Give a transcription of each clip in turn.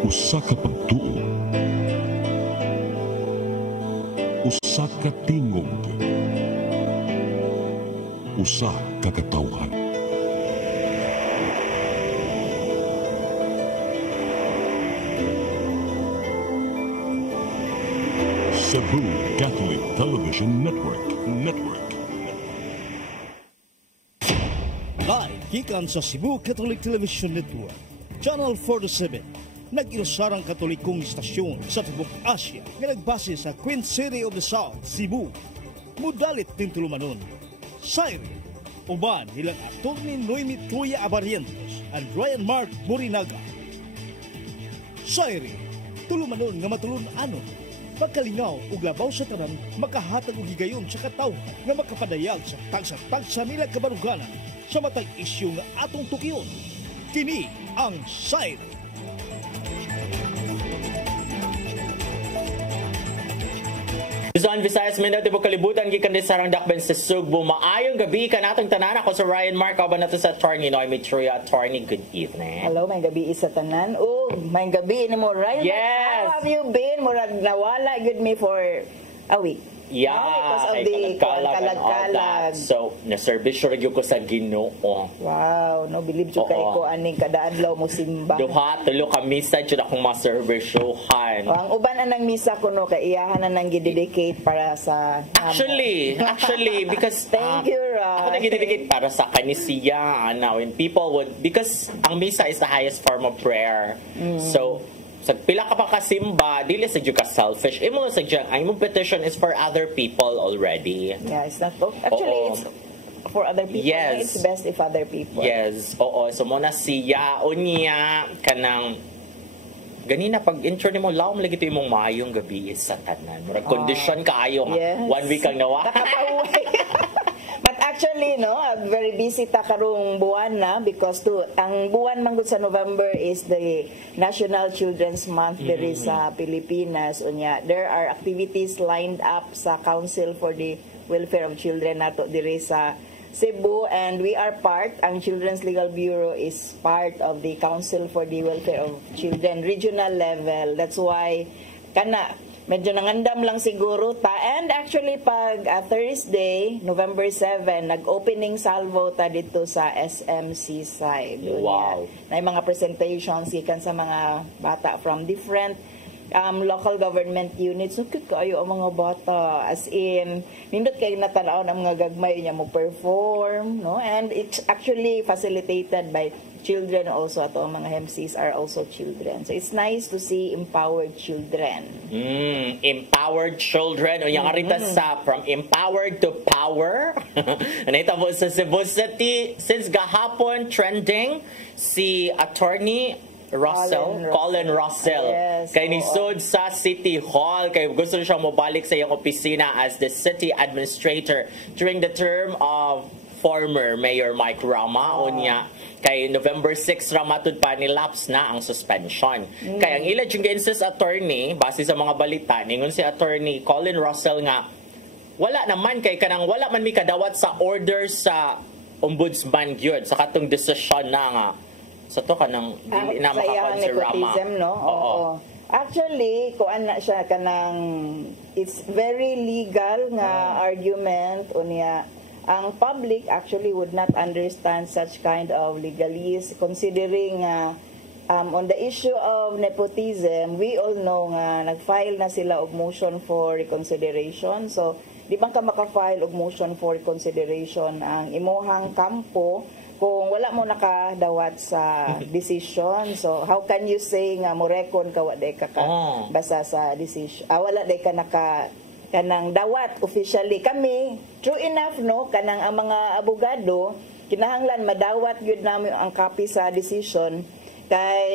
Usa ka pagtuo, usa ka tingog, usa ka katawhan. Cebu Catholic Television Network. Live gikan sa Cebu Catholic Television Network, Channel 47, nag-iusarang katolikong istasyon sa tibok Asia nga nagbase sa Queen City of the South, Cebu. Mudalit din tulumanon, Siren, uban nilang Atty. Noemi Tuya Abarientos and Ryan Mark Morinaga. Siren, tulumanon nga matulun-anon, pagkalingaw ug labaw sa tanan, makahatag og higayon sa katawo nga makapadayag sa tagsa-tagsa nila kabaruganan sa matag isyu nga atong tukiyon. Kini ang Siren. Luzon, Visayas, Mindanao, Tibok Kalibutan, gikan din sarang dakben sa Sugbo. Maayong gabi ka natong tanan. Ako sa Ryan Mark, kauban nato sa Atty. Noemi Tuya. Attorney, good evening. Hello, may gabi isa tanan. Oh, may gabi ni mo, Ryan. Yes. How have you been? Murag nawala good me for a week. Yeah, because of the kalag-kalag. So, naservisyo rin ko sa Ginoo. Wow, no, believe ko kay ko aning kadaadlaw mo simba. Duha, tulo ka misa, dyan akong maservisyohan. Ang uban anang misa ko no, kay iyahan na nang gidedicate para sa... Actually, because... Thank you, Ross. Ako nag-dedicate para sa kanisiya. When people would... Because ang misa is the highest form of prayer. So, sa pila ka pa kasimba, dili sa ka selfish. Imo sa ang imong petition is for other people already. Yeah, it's not actually it's for other people. Yes. It's best if other people. Yes. Oo, so muna siya unya kanang ganina pag intro nimo laom lagi to imong maayong gabi sa tanan. Murag condition kaayo nga. Yes. 1 week kang nawa. But actually, no, very busy ta karong buwan na because ang buwan manggod sa November is the National Children's Month diri sa Pilipinas. Unya, there are activities lined up sa Council for the Welfare of Children nato diri sa Cebu, and we are part, ang Children's Legal Bureau is part of the Council for the Welfare of Children regional level. That's why medyo nangandam lang siguro ta. And actually, pag Thursday, November 7, nag-opening salvo ta dito sa SMC side. Wow. Na mga presentations ikan sa mga bata from different local government units. So, kayo ang mga bata. As in, nindot kayo natanaw ng mga gagmay niya mo perform. No? And it's actually facilitated by children also. At ang mga MCs are also children. So, it's nice to see empowered children. Empowered children. O yung arita sa from empowered to power. Anita po sa Cebu City. Since gahapon, trending si Attorney Colin Russell. Yes, kay nisod sa City Hall kay gusto siya mobalik sa iyang opisina as the city administrator during the term of former Mayor Mike Rama. Unya kay November 6 ramatud pa ni lapse na ang suspension. Kay ang ila yung insist attorney base sa mga balita ningon si Attorney Colin Russell nga wala naman kay kanang wala man mi kadawat sa order sa ombudsman gyud sa katong desisyon na nga sa to kanang dili na makakon si Rama. No? Oo. Actually, kuan na siya kanang it's very legal nga argument unya. Ang public actually would not understand such kind of legalese considering on the issue of nepotism, we all know nga nag-file na sila og motion for reconsideration. So, di bang ka maka-file og motion for reconsideration ang imuhang kampo kung wala mo nakadawat sa decision? So, how can you say nga mo rekon ka waday ka basa sa decision? Wala day ka kanang dawat officially. Kami, true enough, no, kanang ang mga abogado, kinahanglan madawat yun namin ang copy sa decision kay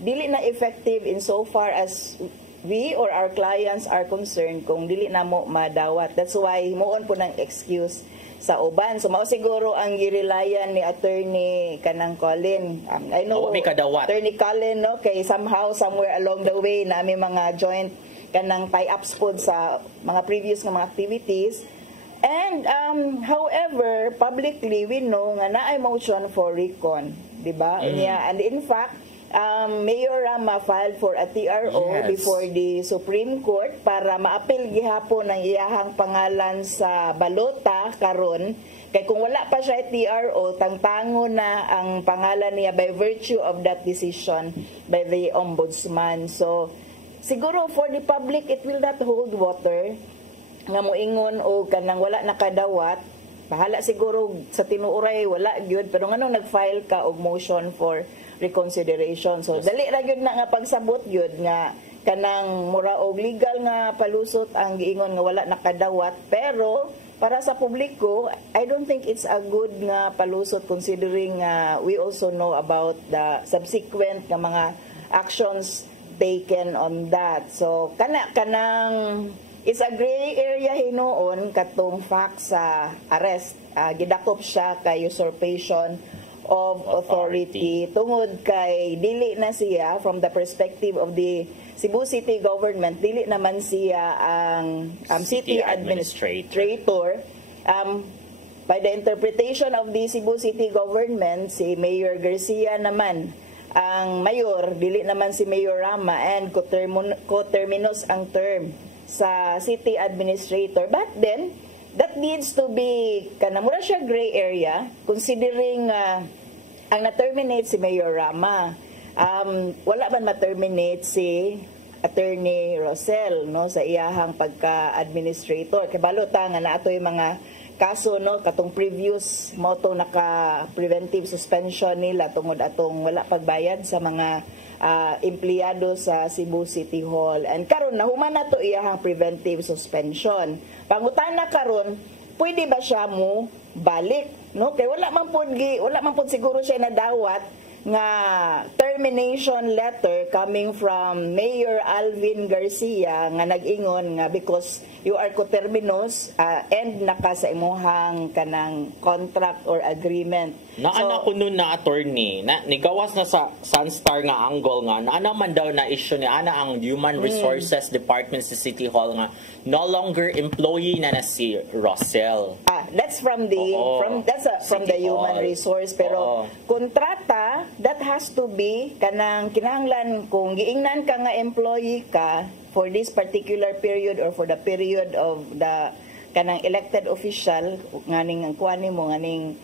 dili na effective in so far as we or our clients are concerned kung dili na mo madawat. That's why moon po ng excuse sa uban. So, mao siguro ang girelayan ni Attorney kanang Colin. I know, Attorney Colin, no, kay somehow, somewhere along the way, na may mga joint kanang tie-ups po sa mga previous nga mga activities. And, however, publicly, we know nga na-ay motion for recon. Diba? And in fact, Mayor Rama filed for a TRO Yes. before the Supreme Court para maapil gihapon ang iyahang pangalan sa balota karon. Kay kung wala pa siya TRO, tangtango na ang pangalan niya by virtue of that decision by the Ombudsman. So, siguro for the public, it will not hold water nga moingon o kanang wala nakadawat. Bahala siguro sa tinuuray, wala gyud. Pero nga nung nag-file ka og motion for reconsideration. So, dali ra gyud na nga pagsabot gyud nga kanang mura og legal nga palusot ang giingon nga wala nakadawat. Pero, para sa publiko, I don't think it's a good nga palusot considering we also know about the subsequent nga mga actions taken on that. So, kanang it's a gray area hinoon katong fact sa arrest. Gidakop siya kay usurpation of authority tungod kay dili na siya from the perspective of the Cebu City government, dili naman siya ang city administrator. By the interpretation of the Cebu City government, si Mayor Garcia naman ang mayor, dili naman si Mayor Rama, and coterminous ang term sa city administrator. But then, that needs to be, kanamura siya gray area, considering ang na-terminate si Mayor Rama. Wala man ma-terminate si Attorney Rosel no sa iyahang pagka-administrator. Kay balota nga natoy mga kaso no katong previous moto naka preventive suspension nila tungod atong wala pagbayad sa mga empleyado sa Cebu City Hall. And karon nahuman na to iyahang preventive suspension. Pangutana karon, pwede ba siya mo balik no? Kay wala man pud siguro siya nadawat nga termination letter coming from Mayor Alvin Garcia nga nag-ingon nga because you are coterminous and naka sa imuhang kanang contract or agreement. Naana ko nun na attorney, nigawas na sa Sunstar nga angle nga, naana man daw na issue ni ana ang Human Resources Department sa City Hall nga no longer employee na si Rosel. That's from the from the Human Resource, pero kontrata that has to be kanang kinahanglan kung giingnan ka nga employee ka for this particular period or for the period of the kanang elected official nganing ang kuani mo nganing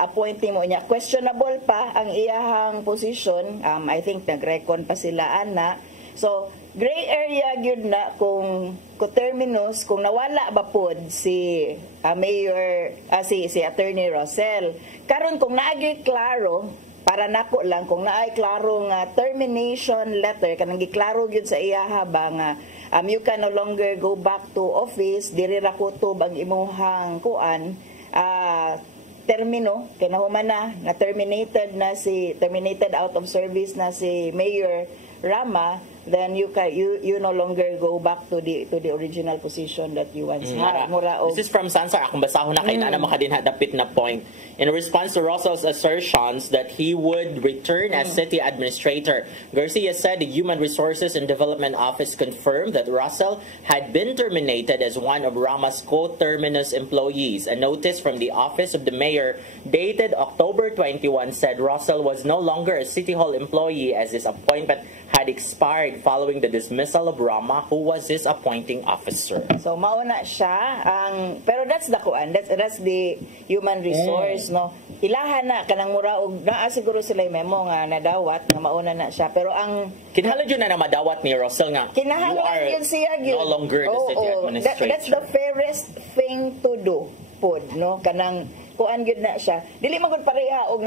appointee mo niya, questionable pa ang iyahang position. I think nag-recon pa sila ana. So gray area gyud na kung coterminous, kung nawala ba pod si Mayor si Attorney Rosel. Karon kung naagi klaro, para nako lang kung naay klaro nga termination letter kanang giklaro gyud sa iyaha ba nga you can no longer go back to office, diri ra kutob ang imuhang kuan termino kay nahuman na terminated out of service na si Mayor Rama, then you no longer go back to the original position that you once had. This is from Sansar. Akong basahon na kay na makadinha dapit na point. In response to Rosel's assertions that he would return as city administrator, Garcia said the Human Resources and Development Office confirmed that Rosel had been terminated as one of Rama's co-terminus employees. A notice from the office of the mayor dated October 21 said Rosel was no longer a City Hall employee as his appointment had expired following the dismissal of Rama, who was his appointing officer. So mauna siya pero that's the kuan, that's the Human Resource no. Ilahan na kanang mura og naa siguro sila memo nga nadawat nga mauna na siya, pero ang kinahanglan yun na madawat ni Rosel nga kinahanglan yun siya no longer the city administrator. That's the fairest thing to do pod no, kanang kuan gyud na siya. Dili man gud pareha og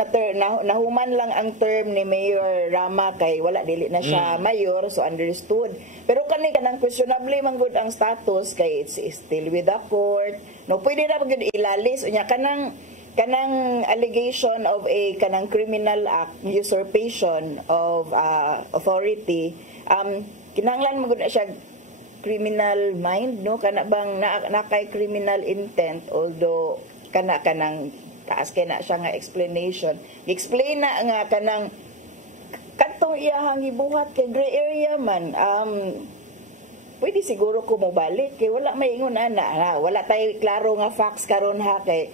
nahuman lang ang term ni Mayor Rama kay wala dili na siya mayor, so understood. Pero kanang questionable man gud ang status kay it's still with the court. No pwede ra gud ilalis unya kanang allegation of a kanang criminal act, usurpation of authority. Kinahanglan man gud na siya criminal mind no, kana bang nakay criminal intent, although kanang taas kay na siya nga explanation. Explain na nga kanang katong iyahang gibuhat kay gray area man. Pwede siguro ko mobalik kay wala may ingon ana. Wala tayo klaro nga facts karon ha kay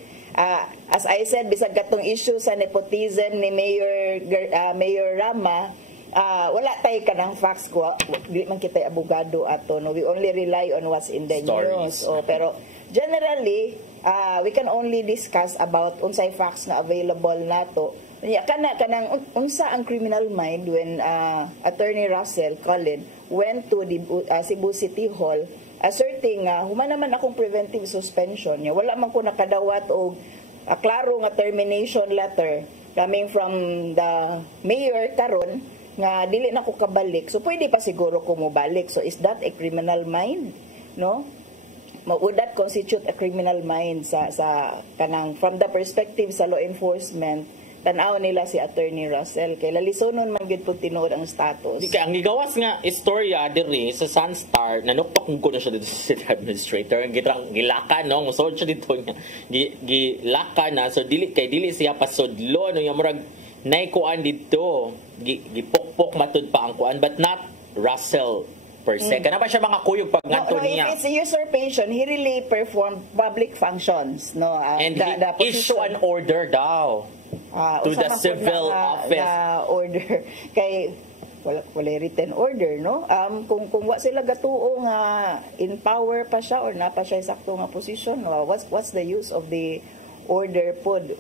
as I said bisag katong issue sa nepotism ni Mayor Rama, wala tayo ka ng facts ko, di man kita abogado ato, no? We only rely on what's in the Stories. news. Pero generally, we can only discuss about unsay facts na available nato. Kanang unsa ang criminal mind when Attorney Russell Cullen went to the Cebu City Hall asserting human naman akong preventive suspension niya, wala man ko nakadawat og klaro nga termination letter coming from the mayor karon nga dili na ko kabalik, so pwede pa siguro ko mobalik. So is that a criminal mind, no? Would that constitute a criminal mind sa kanang from the perspective sa law enforcement? Tanaw nila si Attorney Russell kay lalisonon man gid pud tinuod ang status. Di kay ang gigawas nga istorya diri sa Sunstar, nanuktok ko na siya dito sa city administrator, ang gitrang gilaka no, musod siya dito niya. Gilaka na, so dili siya pasudlo no, yung murag naikuan dito. Gipokpok matud pa ang kuan, but not Russell per se. Kana ba siya mga kuyog pag ngadto niya? If it's a usurpation, he really performed public functions, no? And he issue an order daw. To the civil office na order kay wala written order, no? Kung wa sila gatuo nga in power pa siya or napa siya sakto nga position, what's the use of the order pod?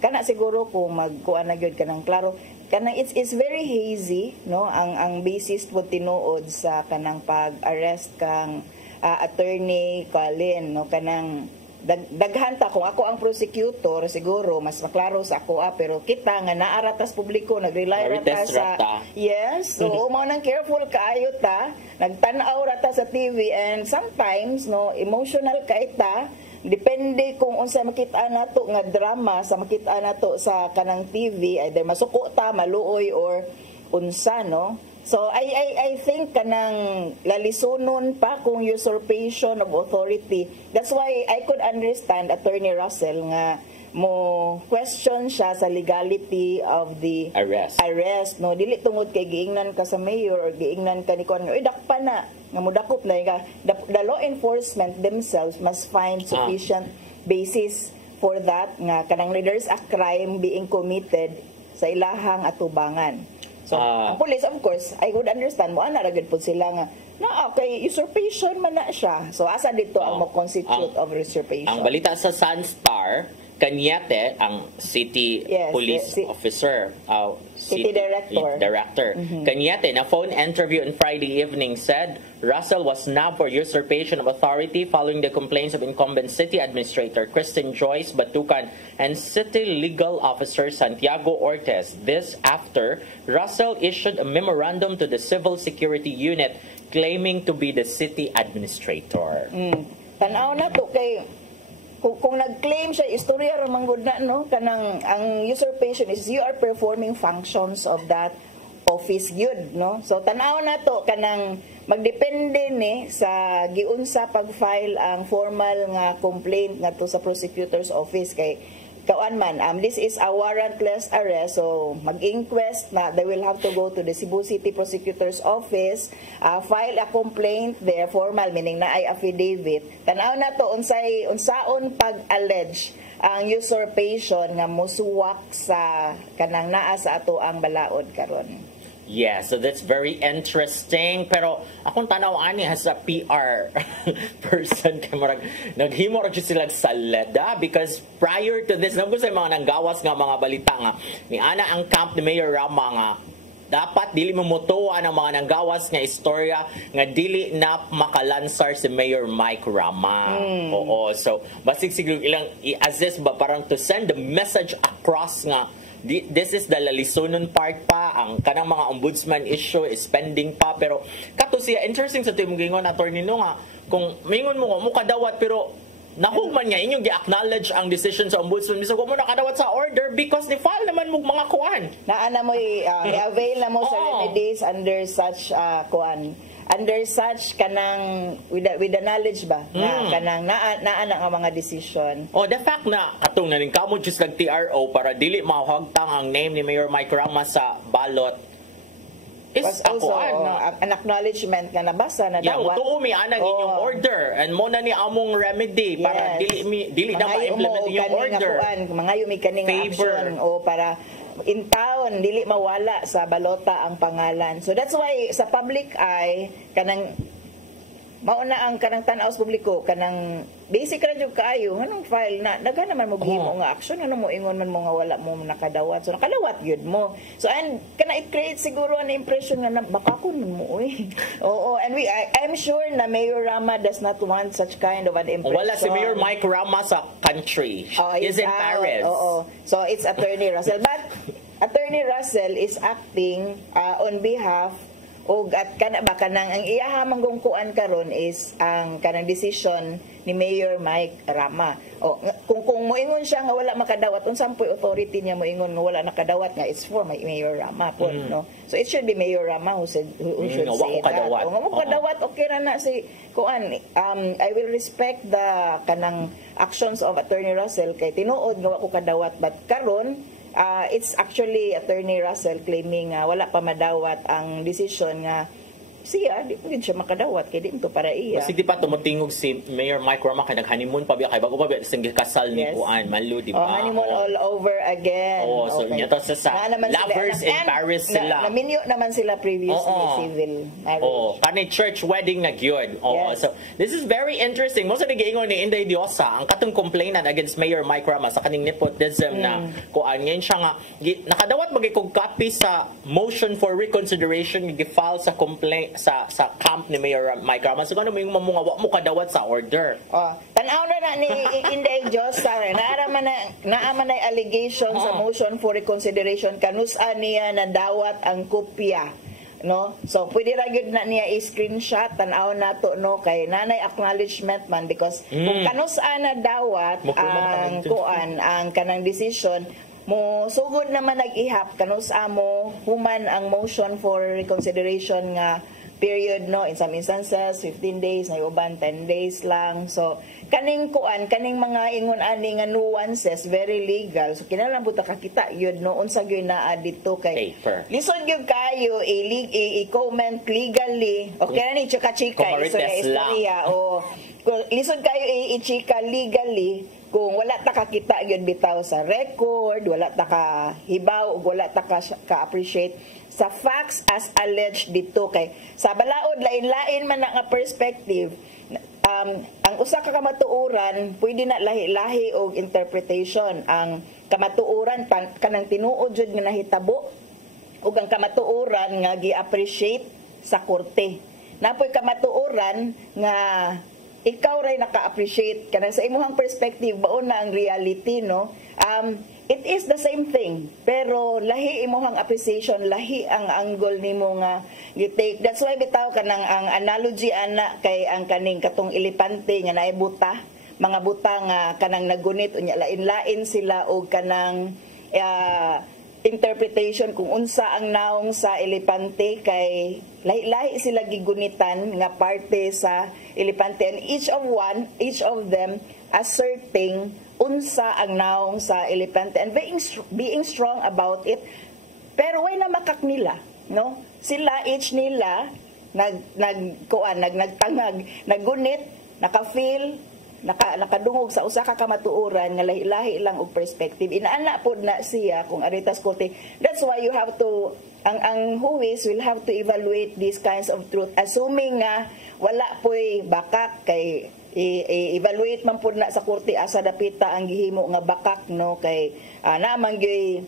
Kana siguro kung magkuan na gyud kanang klaro, kanang it's very hazy, no? Ang basis pod tinuod sa kanang pag-arrest kang Attorney Cullen, no? Kanang daghanta kung ako ang prosecutor siguro mas maklaro sa ako pero kita nga naaratas publiko nagrely rata sa yes, so mao nang careful kaayo ta, nagtan-aw rata sa TV, and sometimes no emotional ka ita, depende kung unsa makita nato nga drama sa makita nato sa kanang TV, either masuko ta, maluoy or unsa, no? So I think kanang lalisonon pa kung usurpation of authority. That's why I could understand Attorney Russell nga mo question siya sa legality of the arrest, no? Dili tungod kay giingnan ka sa mayor or giingnan ka ni kuan, oy dakpa na nga mudakop na ka. The law enforcement themselves must find sufficient basis for that nga kanang there's a crime being committed sa ilahang atubangan. So, ang police, of course, I would understand mo, naragad po sila nga, okay, usurpation man na siya. So, asa dito ang mo-constitute of usurpation? Ang balita sa Sunstar, Cañete, ang city police officer, city director. Cañete, na phone interview on Friday evening said Russell was nabbed for usurpation of authority following the complaints of incumbent city administrator Kristen Joyce Batucan and city legal officer Santiago Ortiz. This after Russell issued a memorandum to the civil security unit claiming to be the city administrator. Tanaw na to kay kung nag-claim siya, istorya ramang good na, no? Kanang ang usurpation is you are performing functions of that office yun, no? So tanaw na to kanang magdepende ni sa giunsa pag-file ang formal nga complaint ngadto sa prosecutor's office kay kauan man, this is a warrantless arrest, so mag-inquest na, they will have to go to the Cebu City Prosecutor's Office, file a complaint there, formal, meaning na ay affidavit. Tanaw na to, unsaon pag-allege ang usurpation nga musuwak sa kanang naa sa ato ang balaod karon. Yeah, so that's very interesting. Pero akong tanaw ani as a PR person, naghimo ra sila sa leda because prior to this, nabgo sa mga nanggawas nga mga balita nga ni ana ang camp ni Mayor Rama nga dapat dili mo motuwa ang mga nanggawas nga istorya nga dili na makalansar si Mayor Mike Rama. Oo, so basig siguro ilang i-assist ba parang to send the message across nga this is the lalisonon part pa, ang kanang mga ombudsman issue is pending pa, pero kato siya interesting sa tuwing gingon attorney no nga kung mingon mo kadawat pero nahugman nga inyong gi-acknowledge ang decision sa ombudsman mismo mo nakadawat sa order because ni file naman mo mga kuan naana mo i-avail na mo sa remedies under such kuan, under such kanang with the knowledge ba na kanang naa ang mga decision. The fact na atong naning kamo just nag TRO para dili mahagtang ang name ni Mayor Mike Rama sa ballot is also an acknowledgement nga nabasa na dawat. Tuumi anang inyong order and mo na ni among remedy para dili na ma-implement inyong order. Mga yumi kaning action o para in town dili mawala sa balota ang pangalan. So that's why sa public eye kanang mauna ang kanang tan-aw sa publiko kanang basic ra jud kaayo anong file na daghan naman mo gihimo nga action ano mo ingon man mo nga wala mo nakadawat, so nakadawat gyud mo, so and kana it create siguro an impression nga baka kun mo oo, and I'm sure na Mayor Rama does not want such kind of an impression. Wala si Mayor Mike Rama sa country. He's in Paris. Oo. So it's Attorney Russell, but Attorney Russell is acting on behalf og at kana ba kanang ang iyaha manggungkuan karon is ang kanang decision ni Mayor Mike Rama. O kung moingon siya nga wala makadawat unsang puy authority niya moingon nga wala nakadawat nga it's for Mayor Rama po no. So it should be Mayor Rama who should say that. O nga mo kadawat okay ra na si kuan I will respect the kanang actions of Attorney Russell kay tinuod nga wa ko kadawat, but karon it's actually Attorney Russell claiming wala pa madawat ang decision nga siya di pud siya makadawat kay di to para iya. Kasi di pa tumutingog si Mayor Mike Rama kay nag-honeymoon pa biya kay bago pa biya sing kasal ni kuan Malu di ba? Honeymoon all over again. So niya to sa lovers in Paris sila. Naminyo naman sila previously civil marriage. Kani church wedding na gyud. Yes. So this is very interesting. Mo sa giingon ni Inday Diosa ang katong complainant against Mayor Mike Rama sa kaning nepotism na kuan ngayon siya nga nakadawat magay kog copy sa motion for reconsideration gi-file sa complaint sa camp ni Mayor Mike Rama. So ano mo yung mamunga mo kadawat sa order. Tanaw na ni Inday Diosa naaman na allegation sa motion for reconsideration kanus-an niya na dawat ang kopya no, so pwede ra gyud na niya i-screenshot tanaw nato no kay nanay acknowledgement man because kung kanus-an na dawat ang kuan ang kanang decision mo sugod naman nag-ihap kanus-a mo human ang motion for reconsideration nga period no, in some instances 15 days na uban 10 days lang, so kaning kuan kaning mga ingon ani nga nuances very legal, so kinahanglan buta kakita yun no unsa gyud naa dito kay lisod gyud kayo i-comment legally okay na ni chika-chika istorya o lisod kayo i-chika legally kung wala ta kakita gyud bitaw sa record, wala ta ka hibaw ug wala ta ka appreciate sa facts as alleged dito kay sa balaod lain-lain man nga perspective. Ang usa ka kamatuoran pwede na lahi-lahi og interpretation. Ang kamatuoran kanang tinuod jud nga nahitabo ug ang kamatuoran nga gi-appreciate sa korte. Napoy kamatuoran nga ikaw ray naka-appreciate kanang sa imong perspective baon na ang reality no. It is the same thing pero lahi imong appreciation, lahi ang angle nimo nga you take. That's why bitaw kanang ang analogy ana kay ang kaning katong elepante nga naay buta, mga buta nga kanang nagunit unya lain-lain sila og kanang interpretation kung unsa ang naong sa elepante kay lahi-lahi sila gigunitan nga parte sa elepante and each of them asserting unsa ang naong sa elepante and being strong about it, pero way na makak nila no, sila each nila nagtangag nagunit naka-feel nakadungog sa usa ka kamatuoran nga lahi-lahi lang og perspective inaana pod na siya kung aritas kote. That's why you have to ang huwis will have to evaluate these kinds of truth assuming nga wala po'y bakak kay i-evaluate man pud na sa korte asa dapita ang gihimo nga bakak no kay naamang gyud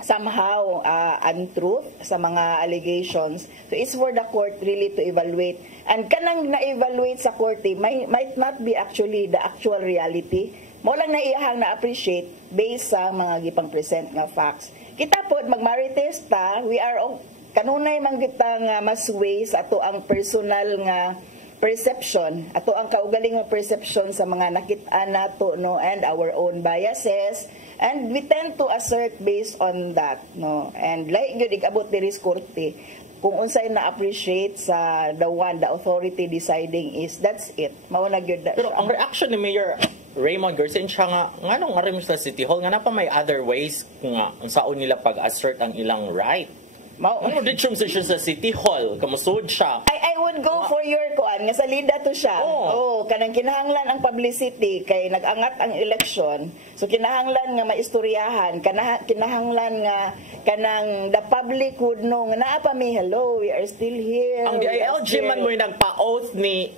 somehow untruth sa mga allegations. So it's for the court really to evaluate. And kanang na-evaluate sa korte might not be actually the actual reality. Mo lang na iyahang na-appreciate based sa mga gipang present nga facts. Kita pod magmarites ta, we are kanunay man kita nga mas ways ato ang personal nga perception, ato ang kaugalingong perception sa mga nakita nato no and our own biases, and we tend to assert based on that no, and like gyud igabot diri sa korte kung unsay na appreciate sa the authority deciding is that's it mao na gyud. Pero ang reaction ni Mayor Raymond Garcia siya nga nganong arim sa City Hall nga napa may other ways nga unsaon nila pag-assert ang ilang right. Ano dito siya sa City Hall? Kamusod siya. I would go for your kuan nga salida to siya. Oh. Kanang kinahanglan ang publicity kay nag-angat ang election. So kinahanglan nga maistoryahan, kinahanglan nga kanang the public would know nga naa pa mi, hello, we are still here. Ang DILG man mo yung nagpa-oath ni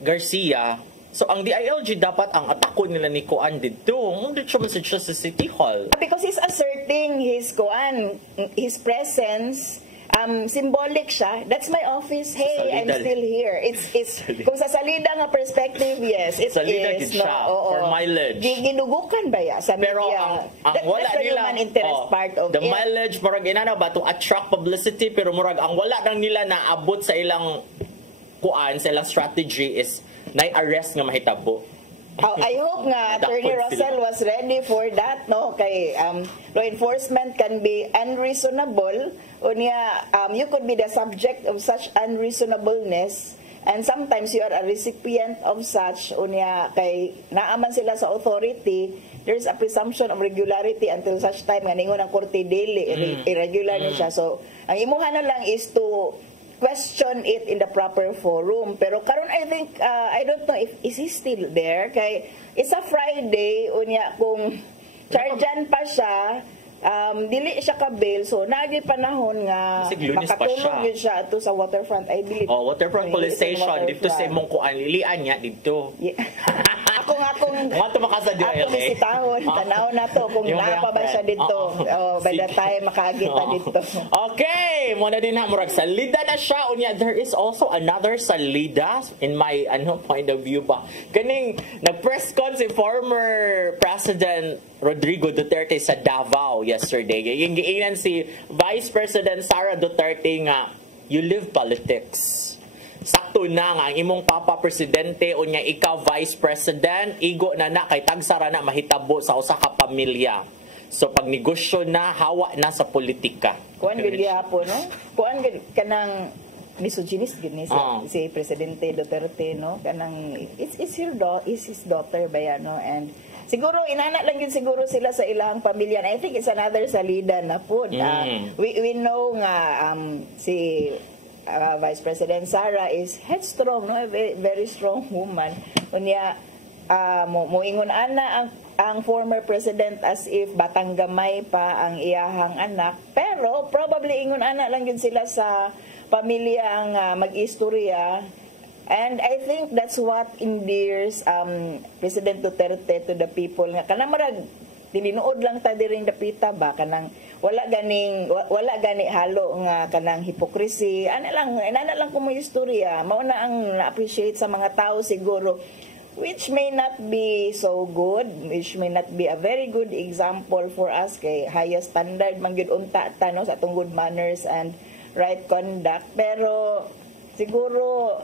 Garcia. So ang DILG dapat ang atakon nila ni Kuan dito. Hindi siya message sa City Hall. Because he's asserting his kuan, his presence. Symbolic siya. That's my office. Hey, I'm still here. It's kung sa salida nga perspective, yes, it salida is. Siya, for mileage. Ginugukan ba ya sa media? Pero ang wala that's the nila, human interest part of the it. mileage, murag inana ba to attract publicity, pero murag ang wala nang nila na abot sa ilang Kuan, sa ilang strategy is na-arrest nga mahitabo. I hope nga Attorney Russell was ready for that, no? Kay law enforcement can be unreasonable. Unya, you could be the subject of such unreasonableness, and sometimes you are a recipient of such. Unya, kay naaman sila sa authority, there's a presumption of regularity until such time nga ningon ang korte dili irregular ni siya. So, ang imuha na lang is to question it in the proper forum. Pero karon I think I don't know if is he still there kay it's a Friday unya kung chargean pa siya dili siya ka bail, so nagi panahon nga makatulog yun siya ato sa waterfront, I believe. Waterfront police station dito sa imong kuan lilian niya dito. Akong makasa di ako misitahon tanaw na to kung napa ba siya dito. By the time makaagita dito. Okay, mo na din na murag salida na siya unya. There is also another salida in my point of view ba. Kaning nag-press con si former President Rodrigo Duterte sa Davao yesterday. Yung giinan si Vice President Sara Duterte nga, you live politics. Sakto na nga ang imong papa presidente unya ikaw vice president, igo na kay tagsara na mahitabo sa usa ka pamilya. So pag negosyo na hawa na sa politika. Kuan gid gyapon no? Kuan gid kanang misogynist gid ni si Presidente Duterte no, kanang it's his daughter ba yan, no? And siguro inana lang yun siguro sila sa ilang pamilya. I think it's another salida na po. We know nga si Vice President Sara is headstrong, no, a very, very strong woman. Unya moingon ana ang former president as if batang gamay pa ang iyahang anak, pero probably ingon ana lang yun sila sa pamilya ang mag-istorya. And I think that's what endears President Duterte to the people nga kanang marag dilinuod lang ta diring dapita ba kanang wala gani halo nga kanang hypocrisy ana lang kumo istorya mao na ang na-appreciate sa mga tao siguro, which may not be so good, which may not be a very good example for us kay highest standard man gyud unta ta no sa atong good manners and right conduct. Pero siguro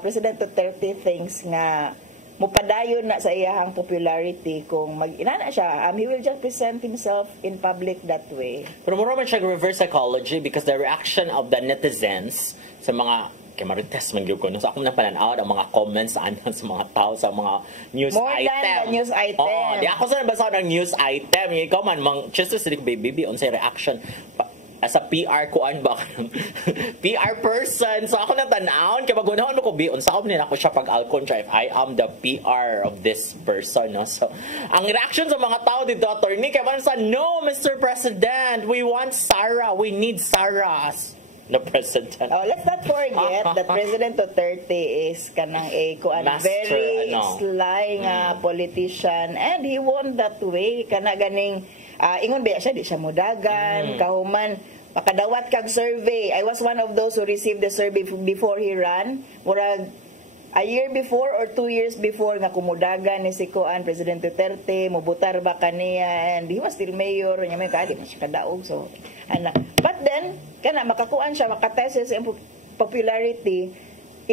President Duterte thinks nga mupadayon na sa iyahang popularity kung mag-inana siya. He will just present himself in public that way. Pero mura man siya reverse psychology because the reaction of the netizens sa mga Marites man gyud ko no, so ako na pananaw ang mga comments sa mga tao sa mga news more item. More than the news item. Di ako sa nabasa ng news item. Ikaw man just to say baby on sa reaction as a PR kuan ba PR person, so ako na tan-aon kay magunahon ko bi unsa ko nila ako siya pag alcon drive I am the PR of this person, no? So ang reaction sa mga tao dito attorney kay man sa no Mr. President, we want Sara, we need Sara as the president. Let's not forget that President Duterte is kanang a very sly nga politician, and he won that way kana ganing ingon ba siya di siya mudagan kahuman makadawat kag survey. I was one of those who received the survey before he ran. Murag a year before or 2 years before nga kumudagan ni si Kuan President Duterte mobutar ba kaniya, and he was still mayor nya may kaadi mas kadaog. So but then kana makakuan siya makatest sa popularity.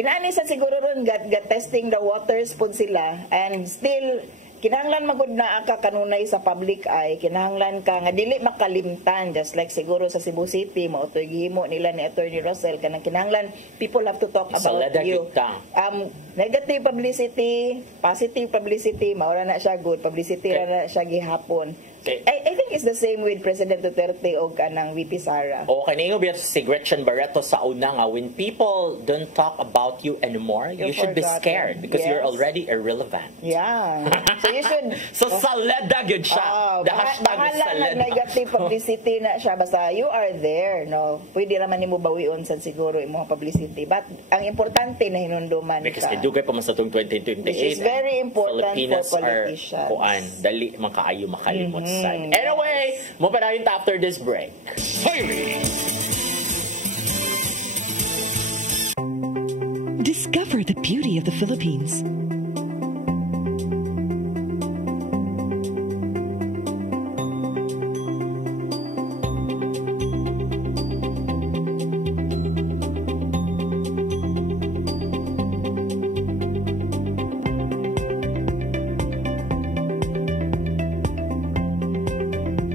Inaani sa siguro ron gat testing the waters pud sila, and still kinahanglan magud na ka kanunay sa public eye, kinahanglan ka nga dili makalimtan, just like siguro sa Cebu City mao toy gihimo nila ni Attorney Russell kanang kinahanglan people have to talk about you. Negative publicity, positive publicity, mao ra na siya good publicity ra na siya gihapon. I think it's the same with President Duterte o kanang VP Sara. O kanino biya si Gretchen Barreto sa una nga, when people don't talk about you anymore, you should be scared because you're already irrelevant. Yeah. So you should... So saleda gyud siya. The hashtag is bahala saleda. na negative publicity na siya. Basta you are there, no? Pwede naman nimo bawion sa siguro imong publicity. But ang importante na hinunduman Because ka. dugay pa man sa 2028. Which is very important Filipinas for politicians. Kuan, dali man kaayo makalimot sad. Anyway, mo pa na after this break. Discover the beauty of the Philippines.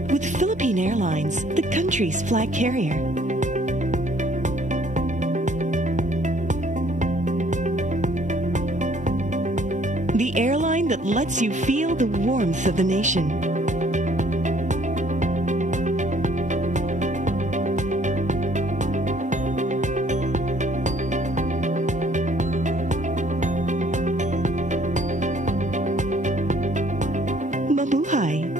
With Philippine Airlines, the country's flag carrier. The airline that lets you feel the warmth of the nation. Mabuhay.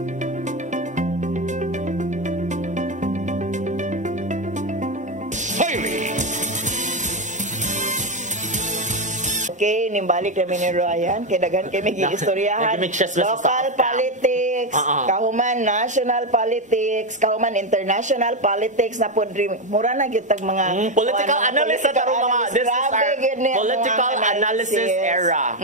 Okay, nimbalik kami ni Ryan. Kaya daghan kami giistoryahan. Local politics, kahuman national politics, kahuman international politics na po mura na gyud tag mga political analyst sa tarong mga this is our political analysis era.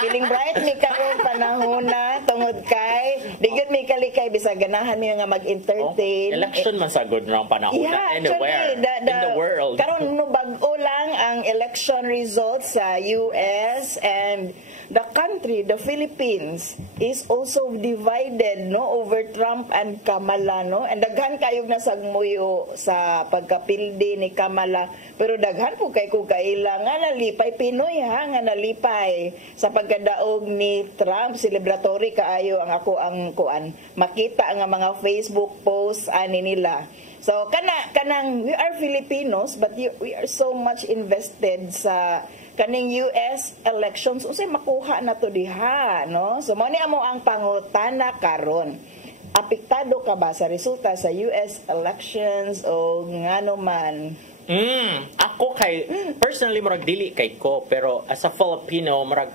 Feeling bright mi karon panahon na tungod kay di gyud mi kalikay bisag ganahan mi nga mag-entertain. Election man sa good round panahon na anywhere in the world. Karon no bag-o lang ang election results sa US, and the country, the Philippines, is also divided no over Trump and Kamala, no? And daghan kayog nasagmuyo sa pagkapildi ni Kamala, pero daghan po kay kaila nga nalipay Pinoy ha, nga nalipay sa pagkadaog ni Trump. Celebratory kaayo ang ako ang kuan makita nga mga Facebook posts ani nila. So kanang we are Filipinos, but we are so much invested sa kaning US elections. Unsay makuha na to diha, no? So mo ni amo ang pangutana karon. Apektado ka ba sa resulta sa US elections o ngano man? Ako personally murag dili kay ko, pero as a Filipino murag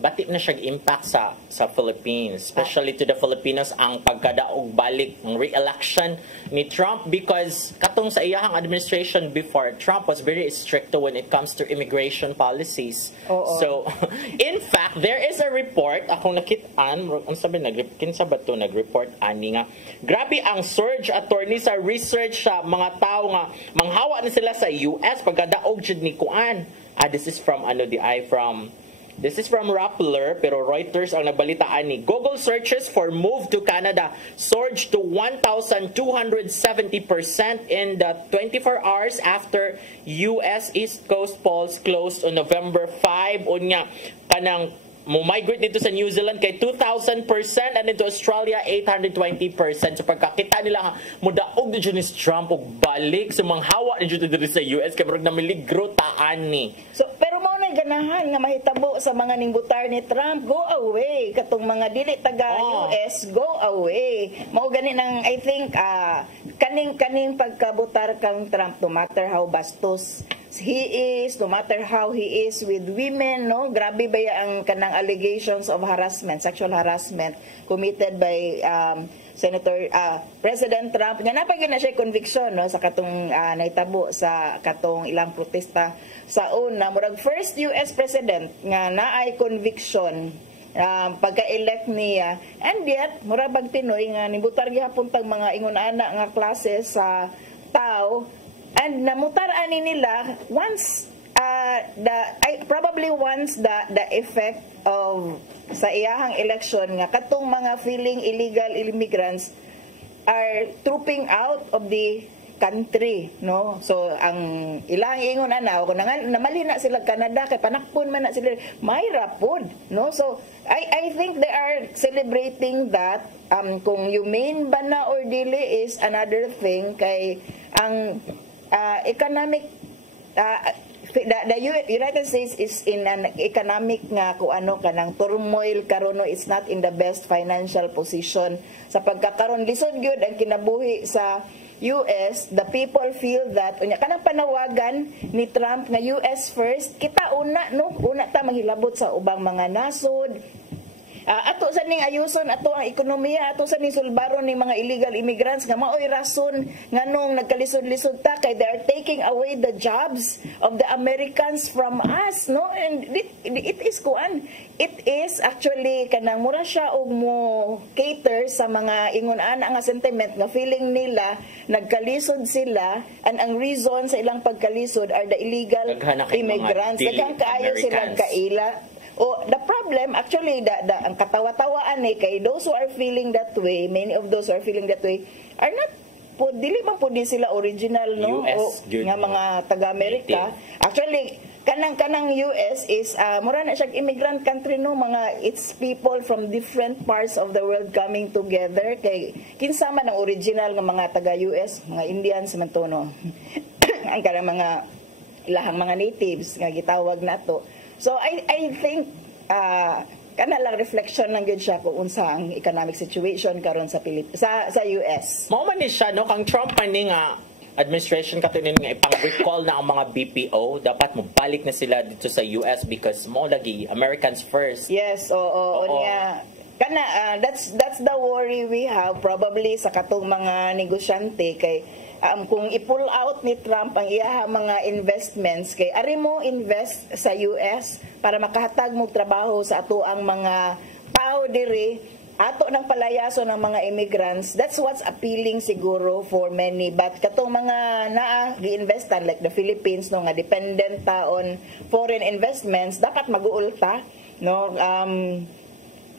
bati na siya impact sa Philippines, especially to the Filipinos ang pagkadaog balik ng re-election ni Trump, because katong sa iyahang administration before, Trump was very strict when it comes to immigration policies. So in fact, there is a report akong nakitaan, ang sabi kinsa ba to nag-report ani nga grabe ang surge attorney sa research sa mga tao nga manghawa na sila sa US pagkadaog jud ni kuan. This is from This is from Rappler, pero Reuters ang nagbalitaan ni Google searches for move to Canada surged to 1,270% in the 24 hours after US East Coast polls closed on November 5. Unya, kanang migrate dito sa New Zealand kay 2,000% and into Australia 820%. So pagkakita nila mudaog na dyan ni Trump og balik sa mga hawa na dyan sa US kay marag na miligro taan ni. So pero mao na ganahan nga mahitabo sa mga ningbutar ni Trump, go away. Katong mga dili taga US, go away. Mao gani nang I think kaning pagkabutar kang Trump, no matter how bastos he is, no matter how he is with women, no, grabe ba ang kanang allegations of harassment, sexual harassment committed by President Trump. Nga napagin na siya conviction, no, sa katong naitabo sa katong ilang protesta sa una. Murag first US president nga naay conviction pagka-elect niya, and yet murabag Pinoy nga nibutar gihapon tag mga ingon ana nga klase sa tao, and namutar ani nila once probably once the effect of sa iyahang election nga katong mga feeling illegal immigrants are trooping out of the country, no? So ang ilang ingon ana ko namali na sila Canada kay panakpon man na sila may rapod, no? So I think they are celebrating that. Kung humane ba na or dili is another thing kay ang economic the United States is in an economic nga kuano kanang turmoil karon, no, it's not in the best financial position sa pagkakaron lisod gyud ang kinabuhi sa US. The people feel that unya kanang panawagan ni Trump nga US first, kita una ta manghilabot sa ubang mga nasod. Ato sa ning ayuson ato ang ekonomiya, ato sa ning sulbaron ning mga illegal immigrants nga maoy rason nganong nagkalisod-lisod ta kay they are taking away the jobs of the Americans from us, no? And it is actually kanang mura siya og mo cater sa mga ingon-ana nga sentiment nga feeling nila nagkalisod sila, and ang reason sa ilang pagkalisod are the illegal immigrants. Daghang kaayo sila kaila. The problem, actually, ang katawa-tawaan kay those who are feeling that way, many of those who are feeling that way, are not, dili man po di sila original, no? US, nga mga taga-Amerika. Actually, kanang US is, mura na siyang immigrant country, no? It's people from different parts of the world coming together. Kay, kinsa man ang original nga mga taga-US, mga Indians man to, no? Ang kanang mga ilahang mga natives, nga gitawag na to. So I think kana lang reflection ng gyud siya kung unsa ang economic situation karon sa sa US. Mao man ni siya no kang Trump man ni nga administration katunin nga ipang-recall na ang mga BPO, dapat mobalik na sila dito sa US because mo lagi Americans first. Yes, niya. Kana that's the worry we have probably sa katong mga negosyante kay kung i-pull out ni Trump ang iya mga investments kay ari mo invest sa US para makahatag mo trabaho sa ato ang mga tao diri ato ng palayaso ng mga immigrants. That's what's appealing siguro for many, but katong mga gi-investan like the Philippines, no, nga dependent ta on foreign investments, dapat mag-uulta, no,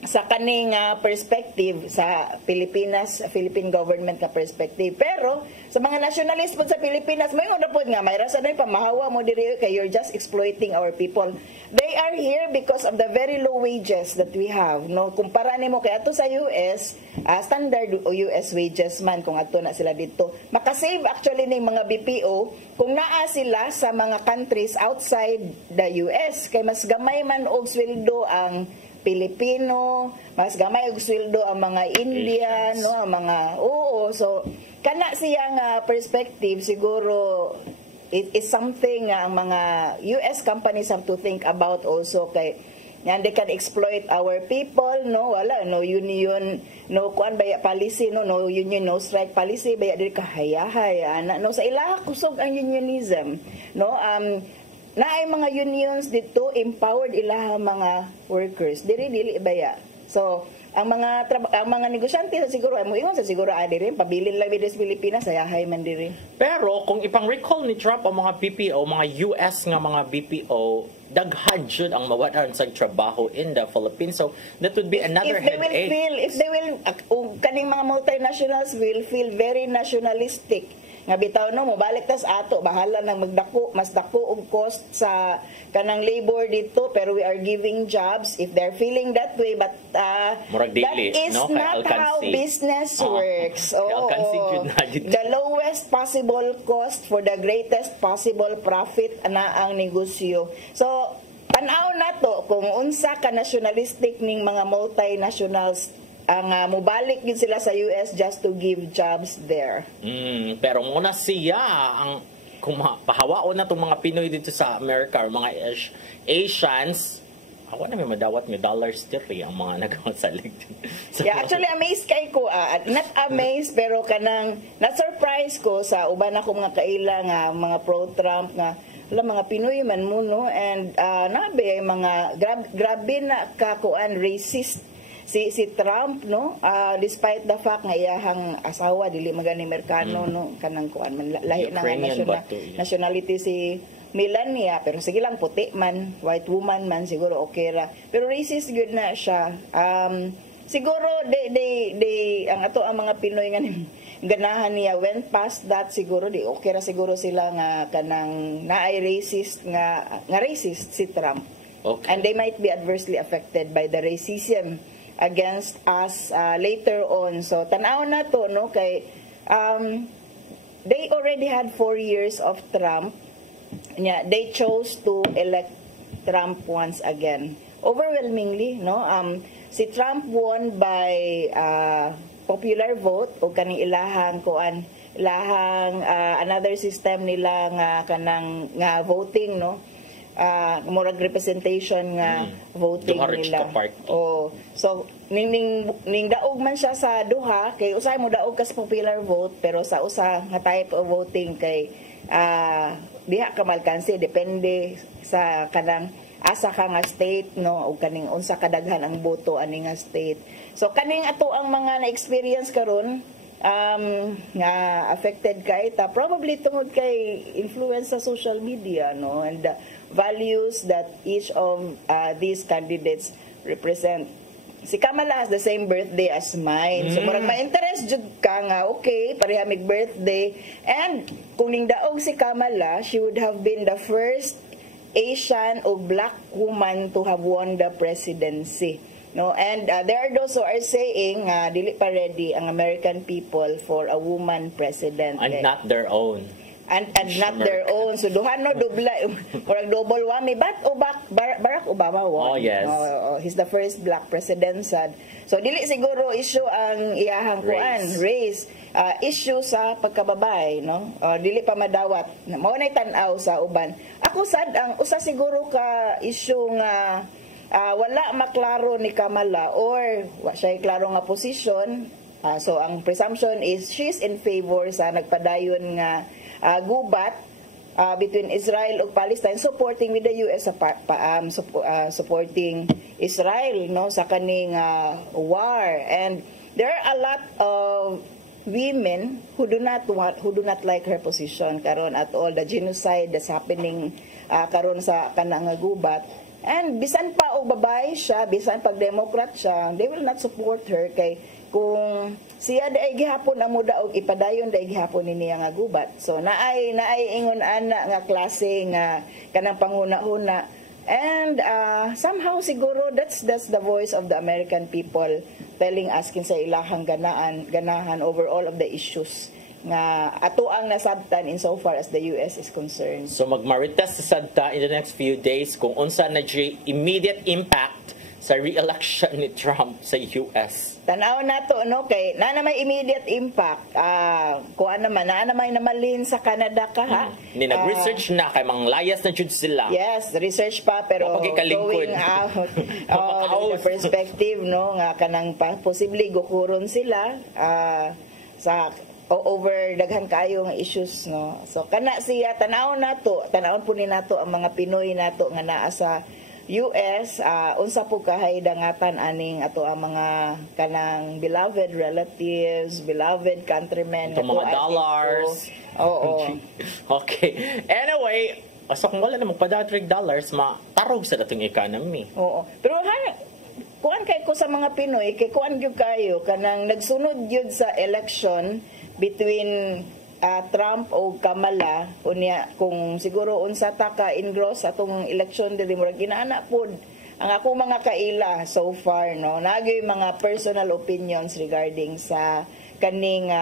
sa kaning perspective sa Philippine government nga perspective. Pero sa mga nationalist po sa Pilipinas, may una po nga may rasa na pamahawa mo diri kay you're just exploiting our people. They are here because of the very low wages that we have, no? Kumpara nimo kay ato sa US, standard US wages man kung ato na sila dito. Makasave actually ning mga BPO kung naa sila sa mga countries outside the US kay mas gamay man og sweldo ang Pilipino, mas gamay og sweldo ang mga Indian, no, ang mga so kana siyang perspective siguro it is something ang mga US companies have to think about also kay and they can exploit our people, no, wala no union, no kuan baya policy, no union, no strike policy baya diri kahayahay ana no sa ilaha kusog ang unionism, no. Naay mga unions dito empowered ilaha mga workers dili baya. So ang mga negosyante sa siguro mo ingon sa siguro diri pabilin lang diri sa Pilipinas ayahay man diri. Pero kung ipang-recall ni Trump ang mga BPO, mga US nga mga BPO, daghan jud ang mawalan sa trabaho in the Philippines. So that would be another headache. If they will kaning mga multinationals will feel very nationalistic nga bitaw no mobalik tas ato bahala nang magdako mas dako og cost sa kanang labor dito pero we are giving jobs if they're feeling that way, but that is no? Not how business works. The lowest possible cost for the greatest possible profit na ang negosyo. So tanaw na to kung unsa ka nationalistic ning mga multinationals ang mubalik yun sila sa US just to give jobs there. Pero muna siya ang kung pahawaon na itong mga Pinoy dito sa America or mga Asians, ako na may madawat ng dollars diri ang mga nagkasalig. Yeah, actually amazed kay ko, not amazed pero kanang na-surprise ko sa uban ako mga kaila nga mga pro-Trump nga mga Pinoy man mo, no, and nabi ay mga grabe na kakuan racist si Trump, no, despite the fact nga iyahang asawa dili magani Amerikano, no, kanang kuan man lahi na nationality si Melania, pero sige lang puti man, white woman man siguro okay ra, pero racist gyud na siya. Siguro they ang ato ang mga Pinoy nga ganahan niya went past that, siguro di okay ra siguro sila nga kanang naay racist nga racist si Trump. Okay. And they might be adversely affected by the racism against us later on. So tanaw na to, no, kay they already had 4 years of Trump. Yeah, they chose to elect Trump once again overwhelmingly, no. Si Trump won by popular vote o kaning ilahang another system nila nga kanang nga voting, no. Murag representation nga voting nila. Oh, so ning daog man siya sa duha kay usay mo daog kas popular vote, pero sa usa nga type of voting kay diha ka malkansi, depende sa kanang asa ka nga state, no, o kaning unsa kadaghan ang boto ani nga state. So kaning ato ang mga na-experience karon nga affected kay ta probably tungod kay influence sa social media, no, and the values that each of these candidates represent. Si Kamala has the same birthday as mine. So murag ma-interest jud ka nga okay, pareha mig birthday. And kung ning daog si Kamala, she would have been the first Asian or black woman to have won the presidency. No, and there are those who are saying dili pa ready ang American people for a woman president. And not their own. And not their own. So duha no dubla or double whammy. But Barack Obama won. Oh yes. He's the first black president sad. So dili siguro issue ang iyahang kuan race. Issue sa pagkababay, no. Dili pa madawat. Mao nay tan-aw sa uban. Ako sad ang usa siguro ka issue nga wala maklaro ni Kamala or wa siya klaro nga position. So ang presumption is she's in favor sa nagpadayon nga gubat between Israel ug Palestine, supporting with the US supporting Israel, no, sa kaning war. And there are a lot of women who do not like her position karon at all, the genocide that's happening karon sa kanang gubat. And bisan pa og babae siya, bisan pag Democrat siya, they will not support her kay kung siya daay gihapon ang muda og ipadayon daay gihapon niya nga gubat. So naay ingon ana nga klase nga kanang panghuna-huna. And somehow siguro that's the voice of the American people telling us kinsa ilahang ganahan over all of the issues nga ato ang nasabtan in so far as the US is concerned. So magmarites sa sadta in the next few days kung unsa na immediate impact sa re-election ni Trump sa US. Tanaw na to, no, kay na may immediate impact. Kuan naman na may namalin sa Canada ka, ha. Ni nag-research na kay manglayas na jud sila. Yes, research pa pero going out the perspective, no, nga kanang posible gukuron sila sa over daghan kayo nga issues, no. So kana siya tanawon po ni nato ang mga Pinoy nato nga naa sa US, unsa po kahay dangatan aning ato ang mga kanang beloved relatives, beloved countrymen, ito mga dollars. Oo. Okay. Anyway, so kung wala namang $3 matarog sa datong economy. Oo. Pero kuan kay ko sa mga Pinoy, kay kuan gyud kayo kanang nagsunod gyud sa election between Trump o Kamala, unya kung siguro unsa ta ka engross atong election dili murag ginaana pod ang ako mga kaila so far, no, nagay mga personal opinions regarding sa kaning